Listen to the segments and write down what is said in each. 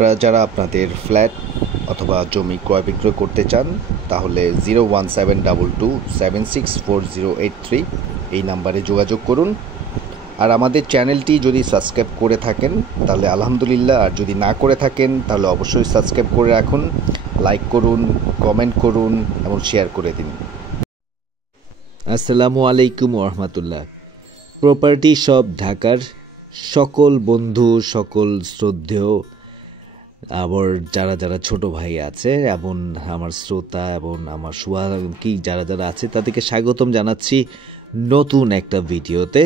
আপনারা যারা আপনাদের ফ্ল্যাট অথবা জমি ক্রয় বিক্রয় করতে চান তাহলে 01722764083 এই নাম্বারে যোগাযোগ করুন। আর আমাদের চ্যানেলটি যদি সাবস্ক্রাইব করে থাকেন তাহলে আলহামদুলিল্লাহ, আর যদি না করে থাকেন তাহলে অবশ্যই সাবস্ক্রাইব করে রাখুন, লাইক করুন, কমেন্ট করুন এবং শেয়ার করে দিন। আসসালামু আলাইকুম ওরহমাতুল্লাহ। প্রপার্টি শপ ঢাকার সকল বন্ধু, সকল শ্রদ্ধেয়, আবার যারা যারা ছোট ভাই আছে এবং আমার শ্রোতা এবং আমার শুভাকাঙ্ক্ষী যারা যারা আছে তাদেরকে স্বাগতম জানাচ্ছি নতুন একটা ভিডিওতে।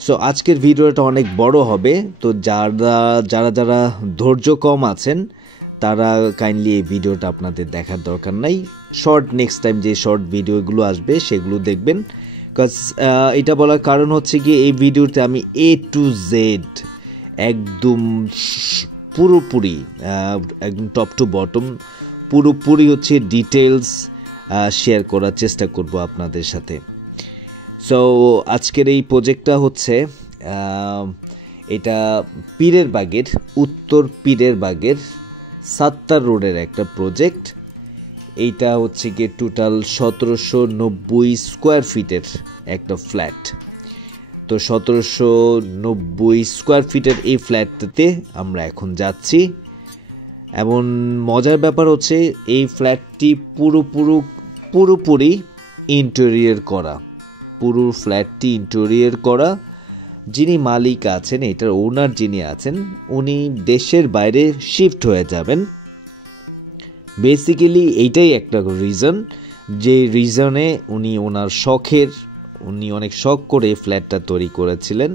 সো আজকের ভিডিওটা অনেক বড় হবে, তো যারা যারা যারা ধৈর্য কম আছেন তারা কাইন্ডলি এই ভিডিওটা আপনাদের দেখার দরকার নাই। শর্ট নেক্সট টাইম যে শর্ট ভিডিওগুলো আসবে সেগুলো দেখবেন, বিকজ এটা বলার কারণ হচ্ছে কি এই ভিডিওতে আমি A to Z একদম পুরোপুরি একদম টপ টু বটম পুরোপুরি হচ্ছে ডিটেলস শেয়ার করার চেষ্টা করব আপনাদের সাথে। সো আজকের এই প্রজেক্টটা হচ্ছে এটা পীরের বাগের, উত্তর পীরের বাগের সাত্তার রোডের একটা প্রজেক্ট। এইটা হচ্ছে গিয়ে টোটাল 1790 স্কোয়ার ফিটের একটা ফ্ল্যাট। তো 1790 স্কোয়ার ফিটের এই ফ্ল্যাটটাতে আমরা এখন যাচ্ছি। এবং মজার ব্যাপার হচ্ছে এই ফ্ল্যাটটি পুরোপুরি ইন্টেরিয়র করা, পুরো ফ্ল্যাটটি ইন্টেরিয়র করা। যিনি মালিক আছেন, এটার ওনার যিনি আছেন, উনি দেশের বাইরে শিফট হয়ে যাবেন। বেসিক্যালি এইটাই একটা রিজন, যে রিজনে উনি ওনার শখের, উনি অনেক শখ করে ফ্ল্যাটটা তৈরি করেছিলেন।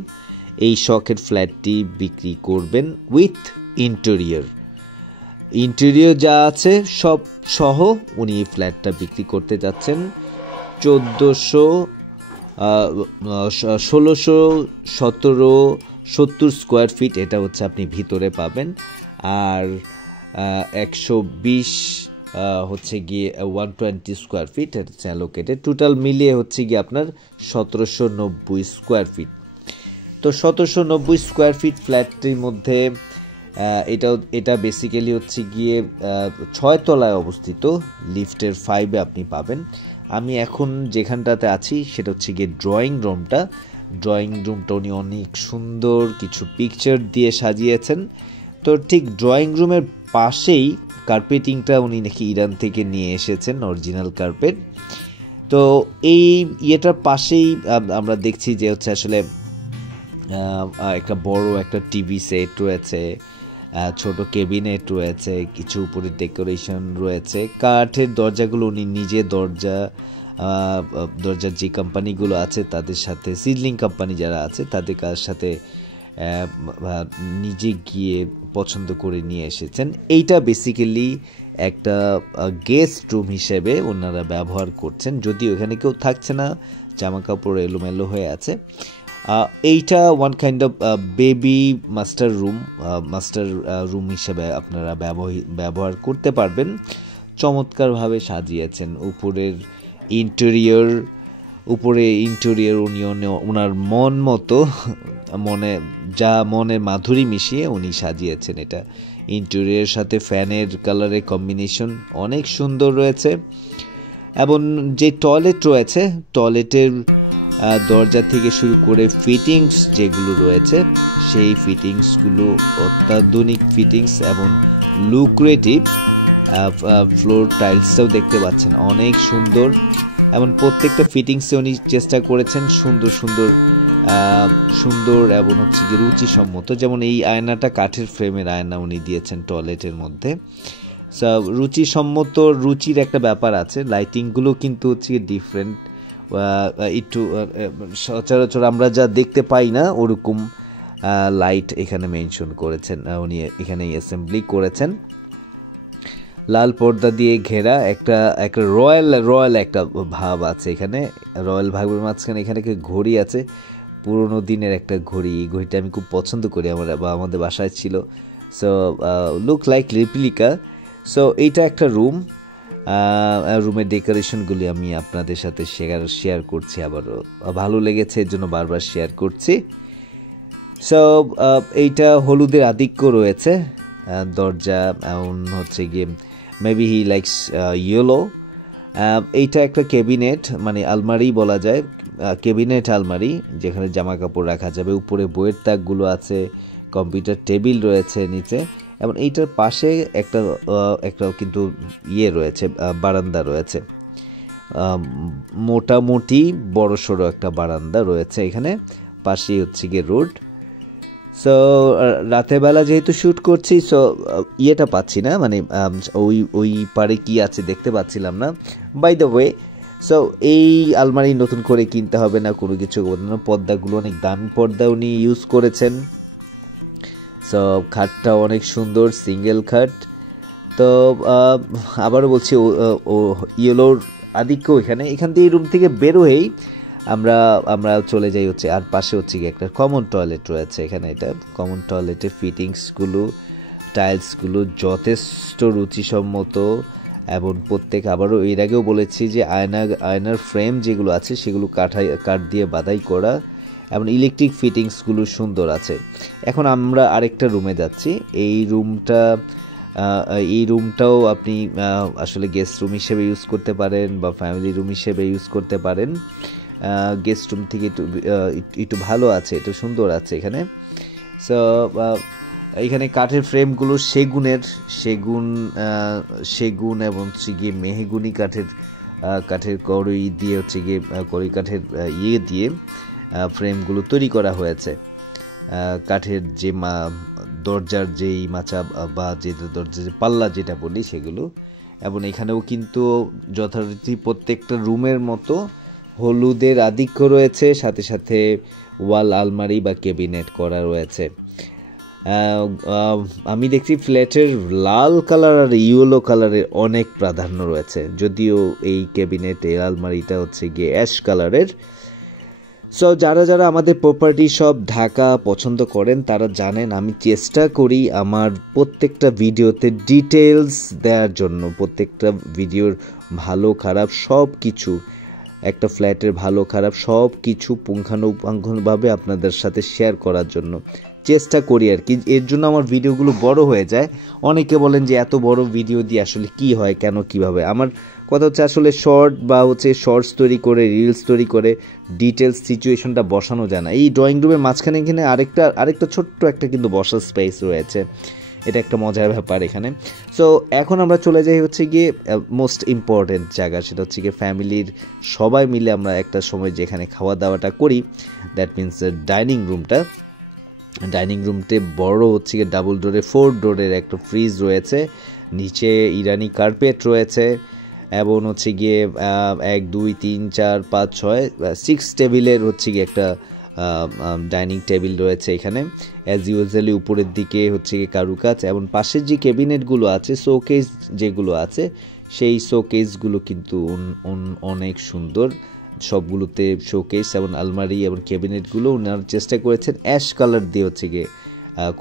এই শখের ফ্ল্যাটটি বিক্রি করবেন উইথ ইন্টেরিয়র যা আছে সব সহ উনি এই ফ্ল্যাটটা বিক্রি করতে যাচ্ছেন 1670 স্কোয়ার ফিট। এটা হচ্ছে আপনি ভিতরে পাবেন, আর 120 হচ্ছে গিয়ে 120 স্কোয়ার ফিট হচ্ছে অ্যালোকেটেড। টোটাল মিলিয়ে হচ্ছে গিয়ে আপনার 1790 স্কোয়ার ফিট। তো 1790 স্কোয়ার ফিট ফ্ল্যাটটির মধ্যে এটা বেসিক্যালি হচ্ছে গিয়ে 6 তলায় অবস্থিত, লিফটের 5-এ আপনি পাবেন। আমি এখন যেখানটাতে আছি সেটা হচ্ছে গিয়ে ড্রয়িং রুমটা উনি অনেক সুন্দর কিছু পিকচার দিয়ে সাজিয়েছেন। তো ঠিক ড্রয়িং রুমের পাশেই কার্পেটিংটা উনি নাকি ইরান থেকে নিয়ে এসেছেন, অরিজিনাল কার্পেট। তো এই ইয়েটার পাশেই আমরা দেখছি যে হচ্ছে আসলে একটা বড় একটা টিভি সেট রয়েছে, ছোট ক্যাবিনেট রয়েছে, কিছু উপরে ডেকোরেশন রয়েছে। কাঠের দরজাগুলো উনি নিজে দরজার যে কোম্পানিগুলো আছে তাদের সাথে, সিডলিং কোম্পানি যারা আছে তাদের সাথে নিজে গিয়ে পছন্দ করে নিয়ে এসেছেন। এইটা বেসিক্যালি একটা গেস্ট রুম হিসেবে ওনারা ব্যবহার করছেন, যদিও এখানে কেউ থাকছে না, জামা কাপড় এলোমেলো হয়ে আছে। এইটা one kind of baby master room হিসেবে আপনারা ব্যবহার করতে পারবেন। চমৎকারভাবে সাজিয়েছেন উপরে ইন্টেরিয়র উনি ওনার মন মতো, মনে মাধুরী মিশিয়ে উনি সাজিয়েছেন। এটা ইন্টেরিয়রের সাথে ফ্যানের কালারের কম্বিনেশন অনেক সুন্দর রয়েছে। এবং যে টয়লেট রয়েছে, টয়লেটের দরজা থেকে শুরু করে ফিটিংস যেগুলো রয়েছে সেই ফিটিংসগুলো অত্যাধুনিক ফিটিংস এবং লুক্রেটিভ। ফ্লোর টাইলসটাও দেখতে পাচ্ছেন অনেক সুন্দর, এবং প্রত্যেকটা ফিটিংসে উনি চেষ্টা করেছেন সুন্দর এবং হচ্ছে কি রুচিসম্মত। যেমন এই আয়নাটা কাঠের ফ্রেমের আয়না উনি দিয়েছেন টয়লেটের মধ্যে। রুচিসম্মত, রুচির একটা ব্যাপার আছে। লাইটিংগুলো কিন্তু হচ্ছে ডিফারেন্ট, একটু সচরাচর আমরা যা দেখতে পাই না ওরকম লাইট এখানে মেনশন করেছেন উনি, এখানে অ্যাসেম্বলি করেছেন। লাল পর্দা দিয়ে ঘেরা একটা রয়্যাল একটা ভাব আছে এখানে। রয়্যাল ভাবের মাঝখানে এখানে একটা ঘড়ি আছে, পুরোনো দিনের একটা ঘড়ি। এই ঘড়িটা আমি খুব পছন্দ করি, আমাদের বাসায় ছিল। So look like replica. So এইটা একটা রুমের ডেকোরেশনগুলি আমি আপনাদের সাথে শেয়ার করছি, আবারও ভালো লেগেছে এর জন্য বারবার শেয়ার করছি। সো এইটা হলুদের আধিক্য রয়েছে, দরজা, এমন হচ্ছে গিয়ে মেবি হি লাইকস ইয়েলো। এইটা একটা ক্যাবিনেট, মানে আলমারি বলা যায়, ক্যাবিনেট আলমারি যেখানে জামা কাপড় রাখা যাবে। উপরে বইয়ের তাকগুলো আছে, কম্পিউটার টেবিল রয়েছে নিচে, এবং এইটার পাশে একটা কিন্তু রয়েছে, বারান্দা রয়েছে, মোটামুটি বড়সড় একটা বারান্দা রয়েছে এখানে। পাশেই হচ্ছে গিয়ে রোড। সো রাতের বেলা যেহেতু শ্যুট করছি, সো ইয়েটা পাচ্ছি না, মানে ওই পারে কি আছে দেখতে পাচ্ছিলাম না। বাই দ্য ওয়ে, সো এই আলমারি নতুন করে কিনতে হবে না, কোনো কিছু পর্দাগুলো অনেক দামি পর্দা উনি ইউজ করেছেন। সো খাটটা অনেক সুন্দর, সিঙ্গেল খাট। তো আবারও বলছি, ও ইয়েলোর আধিক্য এখান দিয়ে রুম থেকে বেরোয়েই আমরা চলে যাই হচ্ছে, আর পাশে হচ্ছে কি একটা কমন টয়লেট রয়েছে এখানে। এটা কমন টয়লেটের ফিটিংসগুলো, টাইলসগুলো যথেষ্ট রুচিসম্মত, এবং আবারও এর আগেও বলেছি যে আয়নার ফ্রেম যেগুলো আছে সেগুলো কাঠ দিয়ে বাধাই করা, এবং ইলেকট্রিক ফিটিংসগুলো সুন্দর আছে। এখন আমরা আরেকটা রুমে যাচ্ছি। এই রুমটাও আপনি আসলে গেস্ট রুম হিসেবে ইউজ করতে পারেন বা ফ্যামিলি রুম হিসেবে ইউজ করতে পারেন। গেস্ট রুম থেকে একটু ভালো আছে, একটু সুন্দর আছে এখানে। সো এখানে কাঠের ফ্রেমগুলো সেগুন এবং হচ্ছে গিয়ে মেহগুনি কাঠের কড়ই দিয়ে হচ্ছে গিয়ে কড়ই কাঠের দিয়ে ফ্রেমগুলো তৈরি করা হয়েছে। কাঠের যে দরজার যেই মাচা বা যে দরজার যে পাল্লা যেটা বলি সেগুলো, এবং এখানেও কিন্তু যথারীতি প্রত্যেকটা রুমের মতো হলুদের আধিক্য রয়েছে, সাথে সাথে ওয়াল আলমারি বা ক্যাবিনেট করা রয়েছে। আমি দেখছি ফ্ল্যাটের লাল কালার আর ইয়েলো কালারের অনেক প্রাধান্য রয়েছে, যদিও এই ক্যাবিনেট এই আলমারিটা হচ্ছে গিয়ে অ্যাশ কালারের। সো যারা আমাদের প্রপার্টি সব ঢাকা পছন্দ করেন তারা জানেন আমি চেষ্টা করি আমার প্রত্যেকটা ভিডিওতে ডিটেলস দেওয়ার জন্য, প্রত্যেকটা ভিডিওর ভালো খারাপ সব কিছু, একটা ফ্ল্যাটের ভালো খারাপ সব কিছু পুঙ্খানুপুঙ্খভাবে আপনাদের সাথে শেয়ার করার জন্য চেষ্টা করি আর কি। এর জন্য আমার ভিডিওগুলো বড় হয়ে যায়। অনেকে বলেন যে এত বড় ভিডিও দিয়ে আসলে কি হয়, কেন, কিভাবে। আমার কথা হচ্ছে আসলে শর্টস তৈরি করে, রিলস তৈরি করে ডিটেলস সিচুয়েশনটা বসানো যায় না। এই ড্রয়িং রুমের মাঝখানে এখানে আরেকটা ছোট্ট একটা কিন্তু বসার স্পেস রয়েছে, এটা একটা মজার ব্যাপার এখানে। সো এখন আমরা চলে যাই হচ্ছে গিয়ে মোস্ট ইম্পর্টেন্ট জায়গা, সেটা হচ্ছে গিয়ে ফ্যামিলির সবাই মিলে আমরা একটা সময় যেখানে খাওয়া দাওয়াটা করি, দ্যাট মিনস ডাইনিং রুমতে বড় হচ্ছে গিয়ে ডাবল ডোরের 4 ডোরের একটা ফ্রিজ রয়েছে, নিচে ইরানি কার্পেট রয়েছে, এবং হচ্ছে গিয়ে 1 2 3 4 5 6 টেবিলের হচ্ছে গিয়ে একটা ডাইনিং টেবিল রয়েছে এখানে। অ্যাজ ইউজুয়ালি উপরের দিকে হচ্ছে গিয়ে কারুকাজ, এবং পাশের যে ক্যাবিনেটগুলো আছে, শোকেস যেগুলো আছে, সেই শোকেসগুলো কিন্তু অনেক সুন্দর। সবগুলোতে শোকেস এবং আলমারি এবং ক্যাবিনেটগুলো ওনারা চেষ্টা করেছেন অ্যাশ কালার দিয়ে হচ্ছে গিয়ে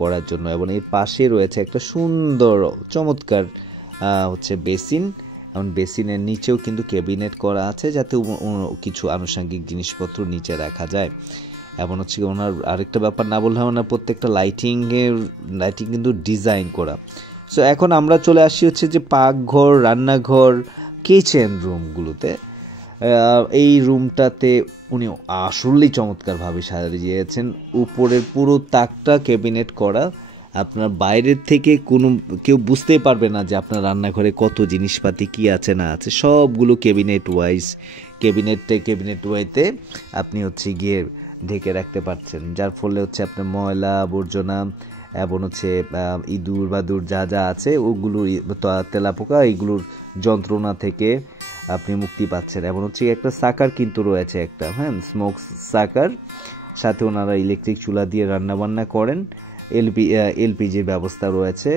করার জন্য। এবং এর পাশে রয়েছে একটা সুন্দর চমৎকার হচ্ছে বেসিন, এবং বেসিনের নিচেও কিন্তু ক্যাবিনেট করা আছে যাতে কিছু আনুষঙ্গিক জিনিসপত্র নিচে রাখা যায়। এবং হচ্ছে ওনার আরেকটা ব্যাপার না বললে ওনার প্রত্যেকটা লাইটিং কিন্তু ডিজাইন করা। সো এখন আমরা চলে আসছি হচ্ছে যে পাকঘর, রান্নাঘর, কিচেন রুমগুলোতে। এই রুমটাতে উনি আসলেই চমৎকারভাবে সাজিয়েছেন। উপরের পুরো তাকটা ক্যাবিনেট করা, আপনার বাইরের থেকে কেউ বুঝতেই পারবে না যে আপনার রান্নাঘরে কত জিনিসপাতি কি আছে না আছে, সবগুলো ক্যাবিনেট ওয়াইতে আপনি হচ্ছে গিয়ে ঢেকে রাখতে পারছেন, যার ফলে হচ্ছে আপনার ময়লা আবর্জনা এবং হচ্ছে ইঁদুর বাদুর যা আছে ওগুলো, তেলাপোকা, এইগুলোর যন্ত্রণা থেকে আপনি মুক্তি পাচ্ছেন। এবং হচ্ছে একটা সাকার কিন্তু রয়েছে, একটা স্মোক সাকার, সাথে ওনারা ইলেকট্রিক চুলা দিয়ে রান্নাবান্না করেন। এলপিজির ব্যবস্থা রয়েছে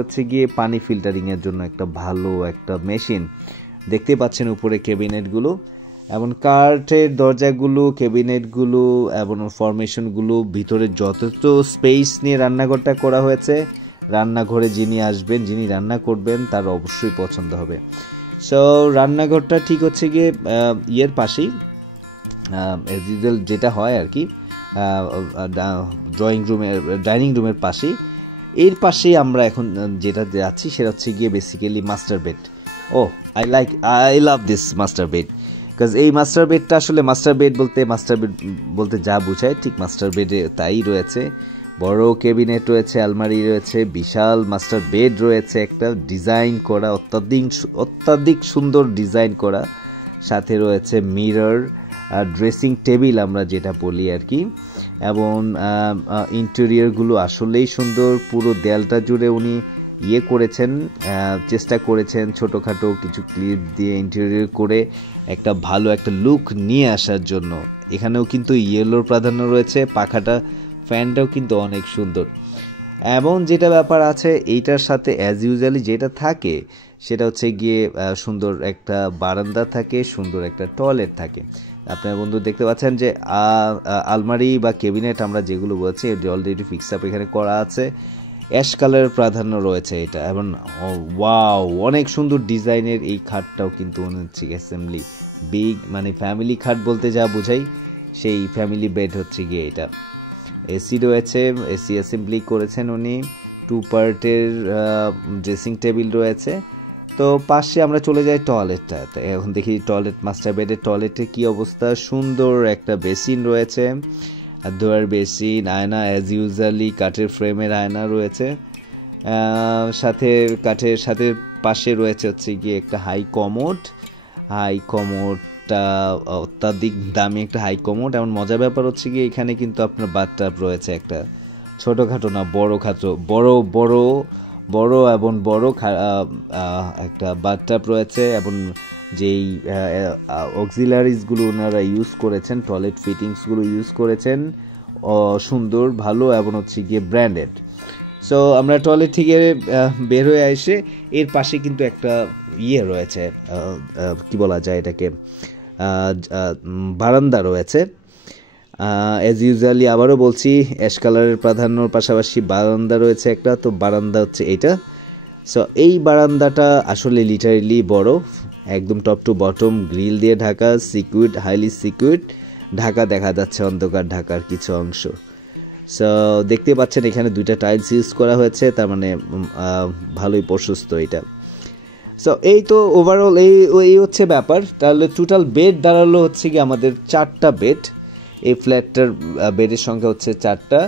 হচ্ছে গিয়ে পানি ফিল্টারিংয়ের জন্য একটা ভালো একটা মেশিন। দেখতে পাচ্ছেন উপরে ক্যাবিনেটগুলো, এবং কাঠের দরজাগুলো, ক্যাবিনেটগুলো এবং ফরমেশনগুলো, ভিতরে যথেষ্ট স্পেস নিয়ে রান্নাঘরটা করা হয়েছে। রান্নাঘরে যিনি আসবেন, যিনি রান্না করবেন তার অবশ্যই পছন্দ হবে। সো রান্নাঘরটা ঠিক হচ্ছে গিয়ে ইয়ের পাশেই, যেটা হয় আর কি, ডাইনিং রুমের পাশেই। এর পাশেই আমরা এখন যেটা যাচ্ছি সেটা হচ্ছে গিয়ে basically master bed. I love this master bed, because এই মাস্টার বেডটা আসলে মাস্টার বেড বলতে যা বোঝায় ঠিক মাস্টার বেডে তাই রয়েছে। বড় ক্যাবিনেট রয়েছে, আলমারি রয়েছে, বিশাল মাস্টার বেড রয়েছে, একটা ডিজাইন করা অত্যাধিক সুন্দর ডিজাইন করা, সাথে রয়েছে মিরর, ড্রেসিং টেবিল আমরা যেটা বলি আর কি, এবং ইন্টেরিয়রগুলো আসলেই সুন্দর। পুরো দেয়ালটা জুড়ে উনি করেছেন, চেষ্টা করেছেন ছোটোখাটো কিছু ক্লিপ দিয়ে ইন্টেরিয়র করে একটা ভালো একটা লুক নিয়ে আসার জন্য। এখানেও কিন্তু ইয়েলোর প্রাধান্য রয়েছে, পাখাটা ফ্যানটাও কিন্তু অনেক সুন্দর। এবং যেটা ব্যাপার আছে এইটার সাথে অ্যাজ ইউজুয়ালি যেটা থাকে সেটা হচ্ছে গিয়ে সুন্দর একটা বারান্দা থাকে, সুন্দর একটা টয়লেট থাকে। আপনার বন্ধু দেখতে পাচ্ছেন যে আলমারি বা ক্যাবিনেট আমরা যেগুলো বলছি অলরেডি ফিক্স আপ এখানে করা আছে, অ্যাশ কালারের প্রাধান্য রয়েছে এটা। এবং ওয়াও, অনেক সুন্দর ডিজাইনের এই খাটটাও কিন্তু হচ্ছে অ্যাসেম্বলি বিগ, মানে ফ্যামিলি খাট বলতে যা বোঝাই সেই ফ্যামিলি বেড হচ্ছে গিয়ে এটা। এসি রয়েছে, এসি অ্যাসেম্বলি করেছেন উনি, 2 পার্টের ড্রেসিং টেবিল রয়েছে। তো পাশে আমরা চলে যাই টয়লেটটাতে। এখন দেখি টয়লেট, মাস্টার বেডের টয়লেটের কী অবস্থা। সুন্দর একটা বেসিন রয়েছে, ধোয়ার বেসিন, আয়না অ্যাজ ইউজুয়ালি কাঠের ফ্রেমের আয়না রয়েছে, সাথে কাঠের সাথে পাশে রয়েছে হচ্ছে গিয়ে একটা হাই কমোডটা অত্যাধিক দামি একটা হাই কমোড। এমন মজার ব্যাপার হচ্ছে গিয়ে এখানে কিন্তু আপনার বাথটাব রয়েছে, একটা ছোটোখাটো না বড় এবং বড় একটা বাথটাব রয়েছে, এবং যেই অক্সিলারিজগুলো ওনারা ইউজ করেছেন, টয়লেট ফিটিংসগুলো ইউজ করেছেন সুন্দর ভালো এবং হচ্ছে গিয়ে ব্র্যান্ডেড। সো আমরা টয়লেট থেকে বের হয়ে এসে এর পাশে কিন্তু একটা রয়েছে, কি বলা যায় এটাকে, বারান্দা রয়েছে। অ্যাজ ইউজুয়ালি আবারও বলছি অ্যাশ কালারের প্রাধান্যর পাশাপাশি বারান্দা রয়েছে একটা, তো বারান্দা হচ্ছে এটা। সো এই বারান্দাটা আসলে লিটারেলি বড়, একদম টপ টু বটম গ্রিল দিয়ে ঢাকা, হাইলি সিকিউরড ঢাকা, দেখা যাচ্ছে অন্ধকার ঢাকার কিছু অংশ। সো দেখতে পাচ্ছেন এখানে 2টা টাইলস ইউজ করা হয়েছে, তার মানে ভালোই প্রশস্ত এটা। সো এই তো ওভারঅল এই হচ্ছে ব্যাপার। তাহলে টোটাল বেড দাঁড়ালো হচ্ছে কি আমাদের 4টা বেড। এই ফ্ল্যাটটার বেডের সংখ্যা হচ্ছে 4টা,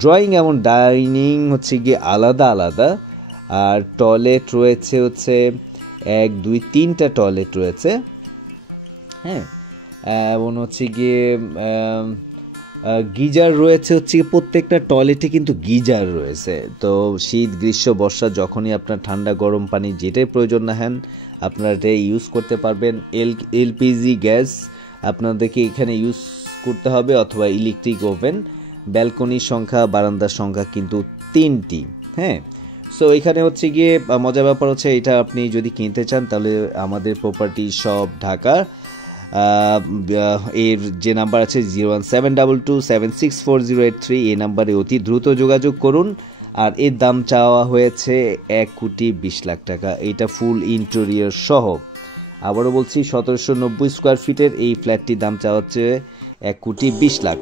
ড্রয়িং এবং ডাইনিং হচ্ছে গিয়ে আলাদা আলাদা, আর টয়লেট রয়েছে হচ্ছে 1 2 3টা টয়লেট রয়েছে, হ্যাঁ, এবং হচ্ছে গিয়ে গিজার রয়েছে হচ্ছে প্রত্যেকটা টয়লেটে কিন্তু গিজার রয়েছে। তো শীত গ্রীষ্ম বর্ষা যখনই আপনার ঠান্ডা গরম পানি যেটাই প্রয়োজন না হেন আপনারা এটা ইউজ করতে পারবেন। এলপিজি গ্যাস আপনাদেরকে এখানে ইউজ করতে হবে, অথবা ইলেকট্রিক ওভেন। ব্যালকনির সংখ্যা, বারান্দার সংখ্যা কিন্তু 3টি, হ্যাঁ। সো এখানে হচ্ছে গিয়ে মজার ব্যাপার হচ্ছে এটা আপনি যদি কিনতে চান তাহলে আমাদের প্রপার্টি শপ ঢাকা, এর যে নাম্বার আছে 01722764083, এই নাম্বারে অতি দ্রুত যোগাযোগ করুন। আর এর দাম চাওয়া হয়েছে 1,20,00,000 টাকা, এইটা ফুল ইন্টেরিয়র সহ। আবারও বলছি 1790 স্কোয়ার ফিটের এই ফ্ল্যাটটির দাম চাওয়া হচ্ছে 1,20,00,000।